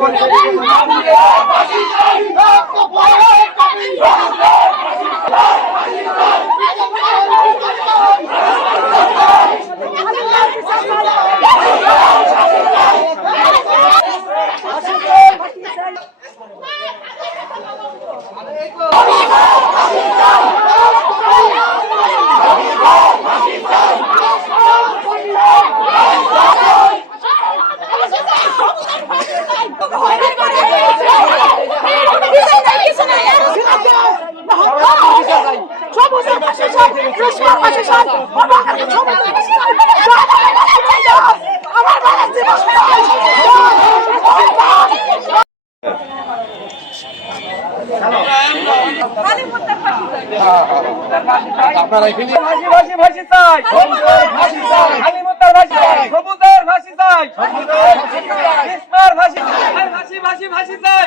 পাকিস্তান আপনারা এখানে ফাঁসি ফাঁসি ফাঁসি চাই ফাঁসি চাই। আলিমুদ্দার ফাঁসি চাই সবুজের ফাঁসি চাই ইসমার ফাঁসি চাই ফাঁসি ফাঁসি ফাঁসি চাই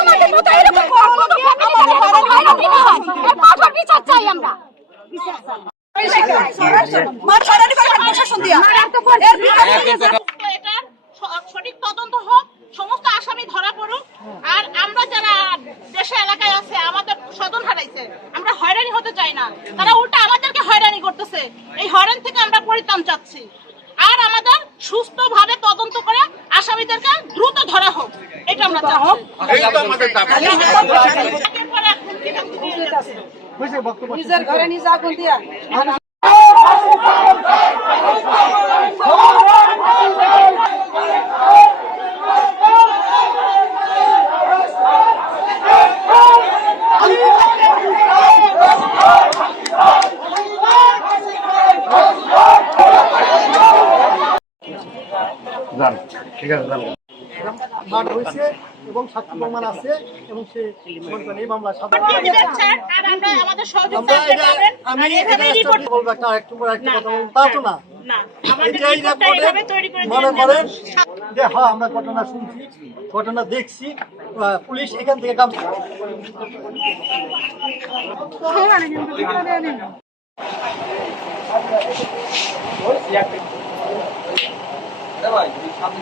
আমাদের মতো এরকম কঠোর বিচার চাই আমরা বিচার চাই সঠিক তদন্ত হোক, সমস্ত আসামি ধরা পড়ুক, আর আমরা যারা দেশে এলাকায় আছে, আমাদের পরিত্রাণ চাচ্ছি। আর আমাদের সুস্থভাবে তদন্ত করে আসামিদেরকে দ্রুত ধরা হোক। এটা আমরা যাচ্ছে। নিজের ঘরে নিজে আগুন দিয়া। যান ঠিক আছে যান মাঠ হয়েছে এবং সাক্ষী প্রমাণ আছে এবং সে করেন এই মামলা সাধারণ ভোট দিয়ে দিবেন, স্যার, আর আমরা আমাদের সহযোগিতা আমরা আপনি এটা পাবেন। আমি আর এটা এভাবেই একটা রিপোর্ট বলব একটা একটু পর কথা বলব। তা তো না। না আমাদের এটাই রিপোর্টটা রেকর্ডে এভাবে তৈরি করে মনে করেন যে হ্যাঁ আমরা ঘটনা শুনছি ঘটনা দেখছি পুলিশ এখান থেকে কাম 对你们下次